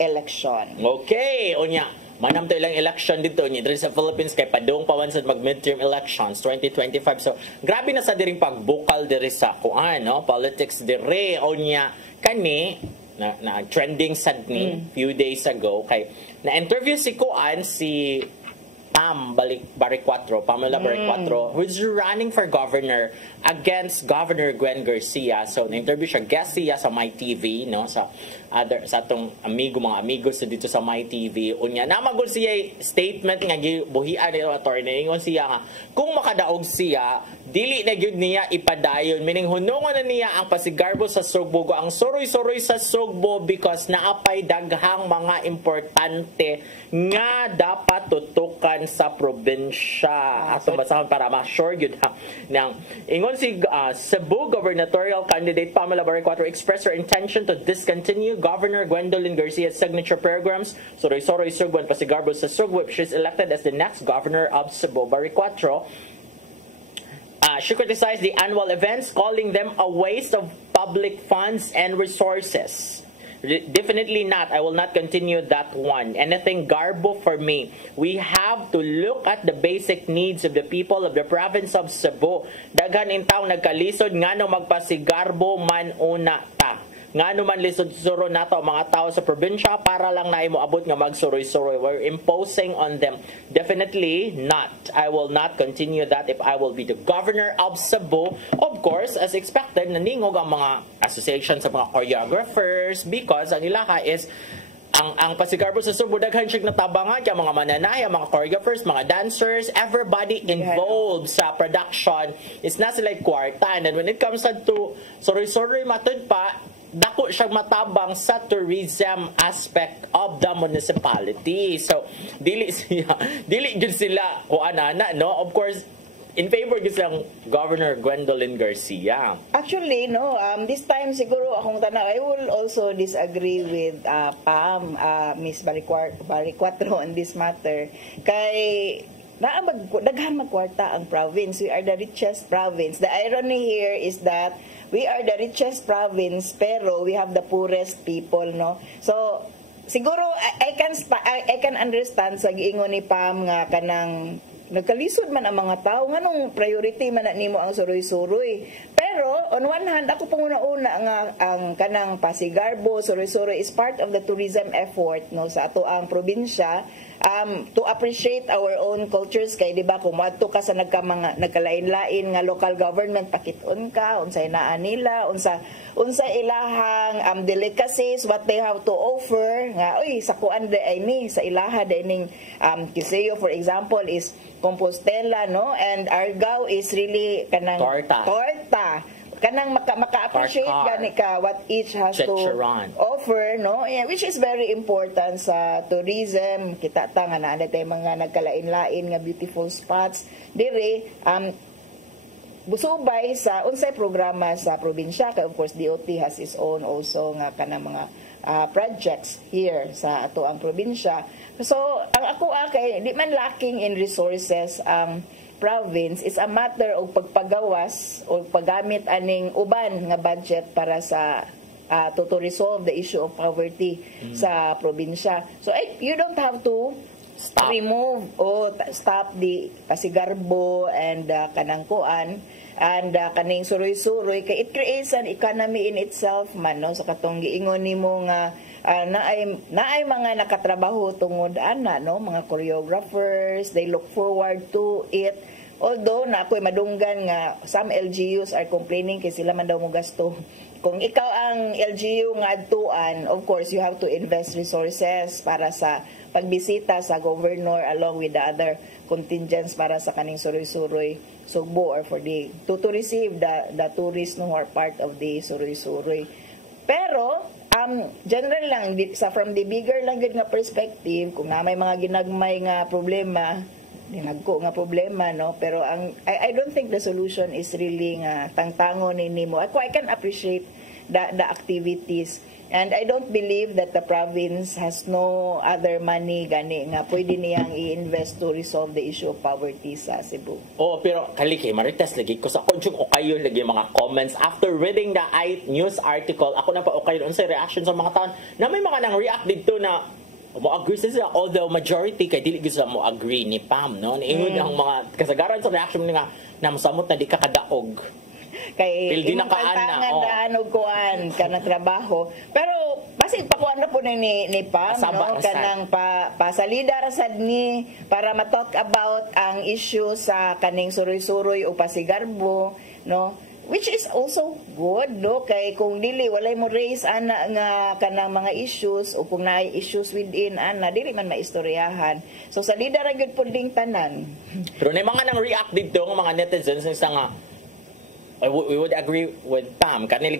election. Okay, unya manam to ilang election dito ni diri sa Philippines kay padung pawan sa mag midterm elections 2025. So grabe na sa diring pagbukal diri sa kuan, no, politics diri unya kani na trending sad ni few days ago kay na interview si Kuan si Pamela Barriquatro, who's running for governor against Governor Gwen Garcia. So na-interview siya, guest siya sa MyTV, no, sa atong mga amigos dito sa MyTV. Unya namagol siya statement nga gibuhian ni attorney, ingon siya nga kung makadaog siya dili na gyud niya ipadayon, meaning hunongon na niya ang pasigarbo sa Sugbo, ang soroy-soroy sa Sugbo because naapay daghang mga importante nga dapat tutukan sa probinsya. Ato basahon para ma-sure yun ha. Nang ingon si Cebu gubernatorial candidate Pamela Baricuatro expressed her intention to discontinue Governor Gwendolyn Garcia's signature programs. Soroy-soroy sugwan pasigarbo sa sugwip. She's elected as the next governor of Cebu. Baricuatro she criticized the annual events, calling them a waste of public funds and resources. Definitely not. I will not continue that one. Anything garbo for me. We have to look at the basic needs of the people of the province of Cebu. Daghan in taong nagkalisod ngano magpasigarbo man una ta. Ngano man lisod-suro nato mga tao sa probinsya para lang na moabot nga magsuroy-suroy. We're imposing on them. Definitely not. I will not continue that if I will be the governor of Cebu. Of course, as expected, naningog ang mga association sa mga choreographers because ang ilaha is ang pasigarbo sa Cebu daghan siya natabangan kaya mga mananaya, mga choreographers, mga dancers, everybody involved sa production is na sila kwarta. And then when it comes to soroy-soroy matud pa, dako siyang matabang sa tourism aspect of the municipality. So dili jud sila o anana, no? Of course, in favor gid silang Governor Gwendolyn Garcia. Actually, no, this time siguro akong tanaw, I will also disagree with Pam, Miss Baricuatro on this matter. Kay daghan magkwarta ang province. We are the richest province. The irony here is that we are the richest province pero we have the poorest people, no? So siguro I can understand sa giingon ni Pam nga kanang nagkalisod man ang mga tao nganong priority man na nimo ang suroy-suroy. Pero on one hand ako panguna-una nga ang kanang pasigarbo, suroy-suroy is part of the tourism effort, no, sa ato ang probinsya. To appreciate our own cultures kay di ba kung madto ka sa nagkalain-lain nga local government pakiton ka unsay naa nila unsa ilahang delicacies what they have to offer nga oy sa kuan ay ni sa ilaha dining Kiseo for example is Compostela, no, and Argao is really kanang torta. Kanang maka-appreciate gani ka what each has Chicharon. to offer, no, yeah, which is very important sa tourism. Kita ta nga naa tay mga nagkalain-lain nga beautiful spots dire busubay sa unsay programa sa probinsya kay of course DOT has its own also nga kanang mga projects here sa ato ang probinsya. So ang ako kay di man lacking in resources province is a matter of pagpagawas o paggamit aning uban nga budget para sa to resolve the issue of poverty sa probinsya. So you don't have to remove o stop the pasigarbo and kanang kuan and kaning suroy-suroy kay it creates an economy in itself man, no, sa katong giingon nimo nga naay mga nakatrabaho tungod ana, no, mga choreographers, they look forward to it. Although na ako'y madunggan nga some LGUs are complaining kay sila man daw mo gasto. Kung ikaw ang LGU nga adtuan, of course you have to invest resources para sa pagbisita sa governor along with the other contingents para sa kaning suroy-suroy Sugbo or for to receive the tourists who are part of the suroy-suroy. Pero general lang from the bigger lang gid nga perspective, kung na may mga ginagmay nga problema, dinagko nga problema, no, pero I don't think the solution is really nga tangtangon nimo. I can appreciate the activities and I don't believe that the province has no other money gani nga pwede niyang i-invest to resolve the issue of poverty sa Cebu. Oh, pero kaliki marites lagi ko sa konjung okayon lagi mga comments after reading the news article. Ako na pa okayon unsay reaction sa mga taon na may mga nang react dito na mo agree sila, although majority kay dili gyud mo agree ni Pam, no, niingon ang mga kasagaran sa reaction nga na mosamot na di ka kadaog kay imong tantangan og kuan kanang trabaho. Pero basig pa kuan na po ni Pam, no, kanang pasalida ra sad ni para ma-talk about ang issue sa kaning suroy-suroy o pasigarbo, no, which is also good, no, kay kung dili walay mo raise ana nga kanang mga issues o kung naay issues within ana dili man maistoryahan. So salida ra gyud pud ding tanan. Pero nay mga nang react dito ng mga netizens sa nga we would agree with Pam. Kani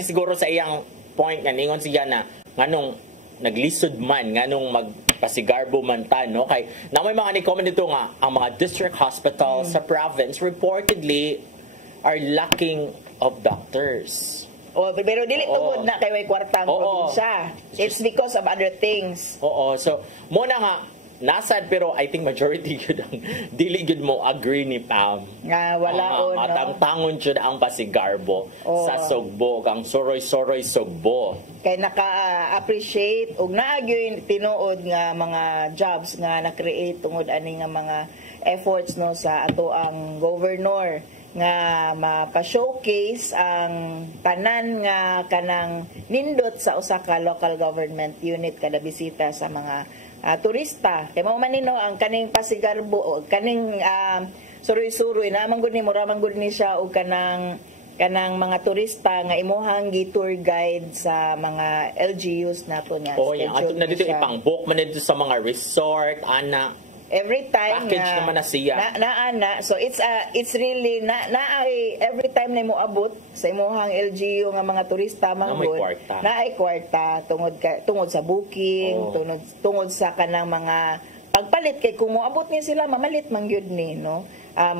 siguro sa iyang point nga ningon siya na nganong naglisod man, nganong Pasigarbo man ta, no? Kay na may mga ni-comment dito nga ang mga district hospitals sa province reportedly are lacking of doctors. Oh, pero dili tungod na kay way kwarta ang probinsya. It's because of other things. Oo, so muna nga nasad pero I think majority yun ang dili gud mo agree ni Pam. Nga wala o no. Matangtangon jud ang Pasigarbo sa Sugbo kang soroy-soroy Sugbo. Kay naka-appreciate og naagyoy tinuod nga mga jobs nga na-create tungod ani nga mga efforts no sa ato ang governor nga mapa-showcase ang tanan nga kanang nindot sa usa ka local government unit kada bisita sa mga turista. Kay mao man nino ang kaning Pasigarbo o kaning suroy-suroy na man gud ni mura man gud ni siya og kanang mga turista nga imuhang gi-tour guide sa mga LGUs nato niya. Oh, yeah. Ato na dito ipang-book man dito sa mga resort, ana. Every time package naman na siya. So it's really every time na mo abot sa imuhang LGU nga mga turista manggod na ay kwarta tungod sa booking, tungod sa kanang mga pagpalit kay kung moabot ni sila mamalit man gyud ni no.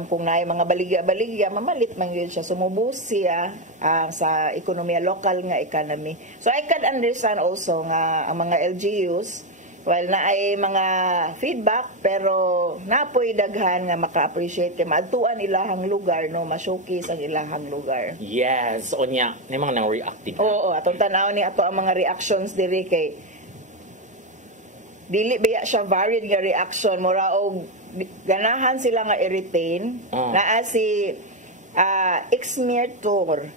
Kung naay mga baligya mamalit man gyud siya sumubos siya sa ekonomiya local nga economy. So I can understand also nga ang mga LGUs well na ay mga feedback pero napoy daghan nga maka-appreciate kay maadtuan ilahang lugar no ma-showcase ang ilahang lugar. Yes, onya ni mga nang reactive. Oo, atong tan-aw ni ato ang mga reactions diri kay dili biya siya varied nga reaction mura og ganahan sila nga i-retain naa si Ixmier Tour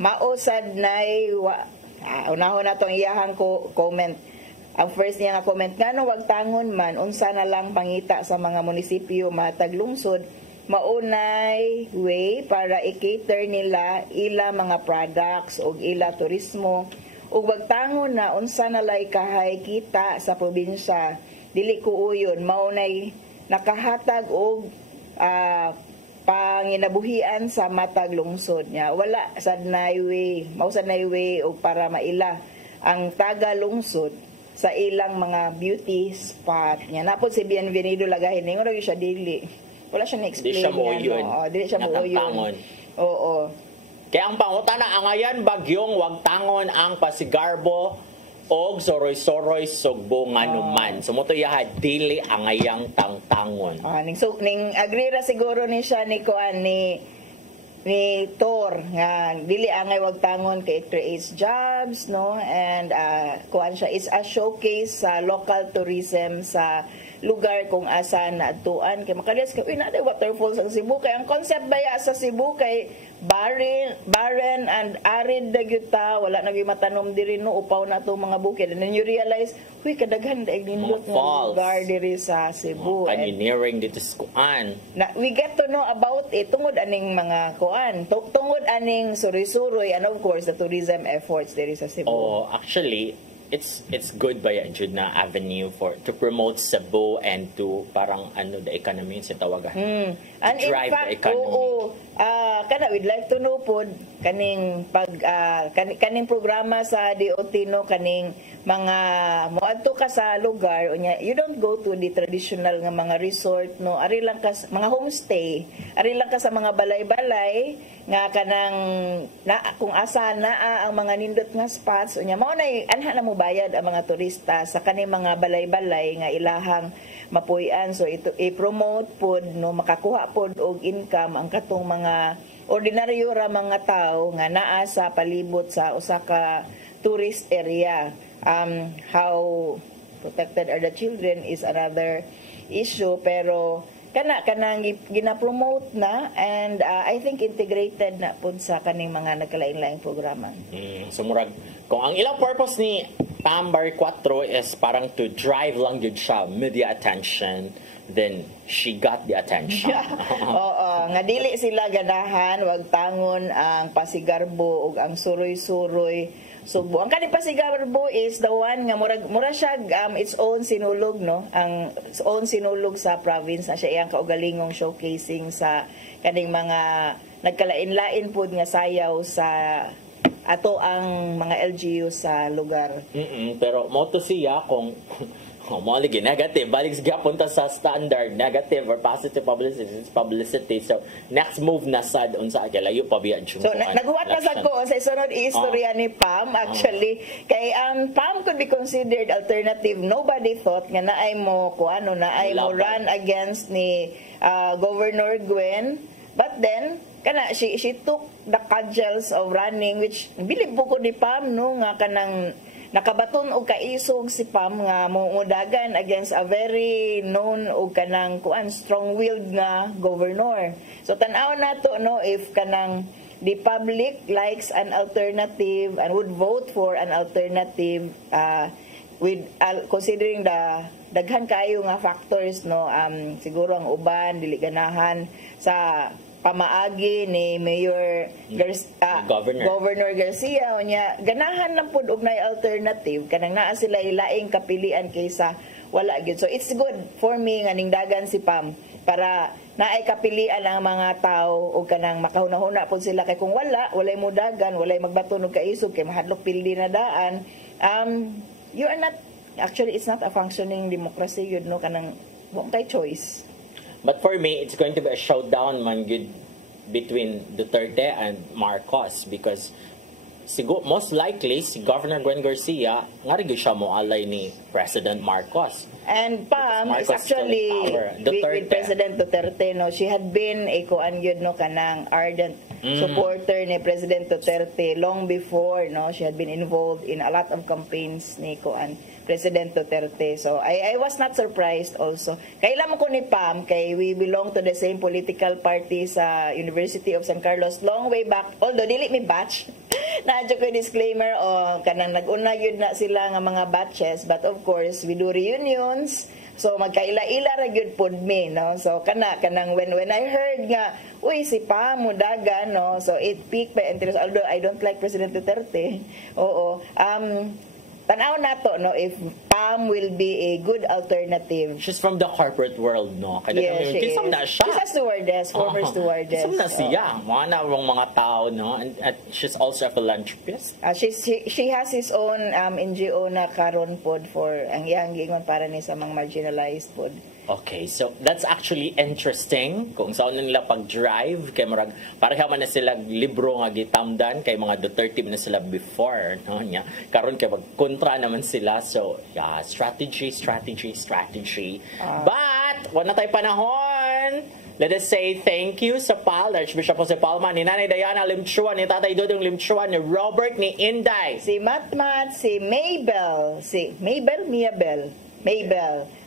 mausad nay unahon na tong iyahang comment. Ang first niya nga comment nga no wag tangon man unsa na lang pangita sa mga munisipyo matag lungsod maunay way para i-cater nila ila mga products o ila turismo ug wag tangon na unsa na lay kahay kita sa probinsya dili ko uyon maunay nakahatag og panginabuhian sa matag lungsod niya wala sad na way mausad na way og para maila ang taga lungsod sa ilang mga beauty spot niya. Napod si Bienvenido Lagahin, ningon rin siya dili. Wala siya na-explain. Di siya mo yun. Dili siya mo yun. Oo. Kaya ang pangutana, angayan bagyong wag tangon ang Pasigarbo og soroy-soroy Sugbo nga numan. Sumuto yaha, dili angayang tangtangon. So, ning agree ra siguro ni siya ni Kuan ni Tor nga dili angay wag tangon kay it creates jobs no and kuan siya is a showcase sa local tourism sa lugar kung asa naadtuan kay makalias kay na waterfalls ang Cebu kay ang concept baya sa Cebu kay barren and arid dagyuta wala na matanom diri no upaw na to mga bukid and then you realize huy kadaghan daig nindot nga lugar diri sa Cebu canyoneering dito sa kuan we get to know about it tungod aning mga kuan tungod aning suri-suroy and of course the tourism efforts diri sa Cebu. Actually it's good ba yan jud na avenue to promote Cebu and to parang the economy sa tawagan. And drive in fact, the economy. Kana we'd like to know pod kaning kaning programa sa DOT no kaning mga moadto ka sa lugar unya you don't go to the traditional nga mga resort no ari lang ka mga homestay ari lang ka sa mga balay-balay nga kanang kung asa na ang mga nindot nga spots unya mao nay anha na mo bayad ang mga turista sa kaning mga balay-balay nga ilahang mapuy-an so ito i-promote pod no makakuha pod og income ang katong mga ordinaryo ra mga tao nga naa sa palibot sa usa ka tourist area. How protected are the children is another issue pero kanang gina-promote na and I think integrated na pud sa kaning mga nagkalain-laing programa. So murag kung ang ilang purpose ni Pambar 4 is parang to drive lang yun siya media attention then she got the attention. Oo, nga dili sila ganahan wag tangon ang Pasigarbo ug ang suroy-suroy Sugbo. Ang kaning Pasigarbo is the one nga mura siya its own sinulog no, ang own sinulog sa province na siya iyang kaugalingong showcasing sa kaning mga nagkalain-lain pud nga sayaw sa ato ang mga LGU sa lugar. Pero mo to siya kung mo lagi negative balik sa punta sa standard negative or positive publicity so next move na sad unsa kay layo pa biya So naghuwat na sad ko sa sunod istorya ni Pam actually kay Pam could be considered alternative. Nobody thought nga naay mo kuano naay mo run against ni Governor Gwen, but then kana she took the cudgels of running, which bilib ko ni Pam no nga kanang nakabaton og kaisog si Pam nga mudagan against a very known og kanang kuan strong-willed nga governor. So tan-aw nato no if kanang the public likes an alternative and would vote for an alternative with considering the daghan kayo nga factors no siguro ang uban dili ganahan sa pamaagi ni Mayor Governor Garcia unya ganahan lang pud og nay alternative kanang naa sila ilaing kapilian kaysa wala gyud. So it's good for me nga ningdagan si Pam para naay kapilian ang mga tao og kanang makahuna-huna pud sila kay kung walay mudagan walay magbaton og kaisog kay mahadlok pildi na daan you are not actually it's not a functioning democracy yun no kanang wa kay choice. But for me, it's going to be a showdown man good between Duterte and Marcos because most likely si Governor Gwen Garcia nga rin siya mo alay ni President Marcos. And Pam is actually with President Duterte no, she had been a kuan yun no kanang ardent supporter ni President Duterte long before no, she had been involved in a lot of campaigns ni kuan President Duterte. So I was not surprised also. Kailan mo ko ni Pam kay we belong to the same political party sa University of San Carlos long way back. Although dili mi batch. Nadyo ko disclaimer kanang nag-una yun na sila nga mga batches, but of course we do reunions. So magkaila-ila ra gyud pod me no. So kanang when I heard nga uy si Pam mudagan no. So it piqued my interest although I don't like President Duterte. Oo. Tanaw nato no if Pam will be a good alternative. She's from the corporate world no. Yeah, she is. Na siya. She's a stewardess, former stewardess. Kisam na siya. Mga mga tao no and she's also a philanthropist. She has his own NGO na karon pod for ang iyang gingon para ni sa mga marginalized pod. Okay, so that's actually interesting kung saan nila pag-drive kay marag para man na sila libro nga gitamdan kay mga Duterte na sila before no nya karon kay kontra naman sila so yeah strategy but wala tay panahon. Let us say thank you sa PAL, Archbishop Jose Palma, ni Nanay Diana Limchuan, ni Tatay Dudong Limchuan, ni Robert, ni Inday, si Matmat, si Mabel,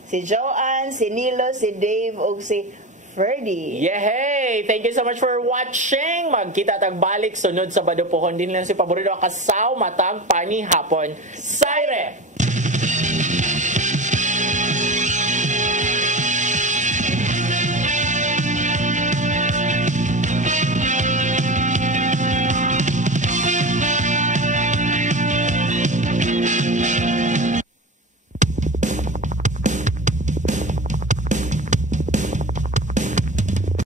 si Joanne, si Nilo, si Dave, o si Ferdy. Yehey! Thank you so much for watching. Magkita tag balik sunod sa Badupuhon din lang si paborito kasaw matag pani hapon. Saire!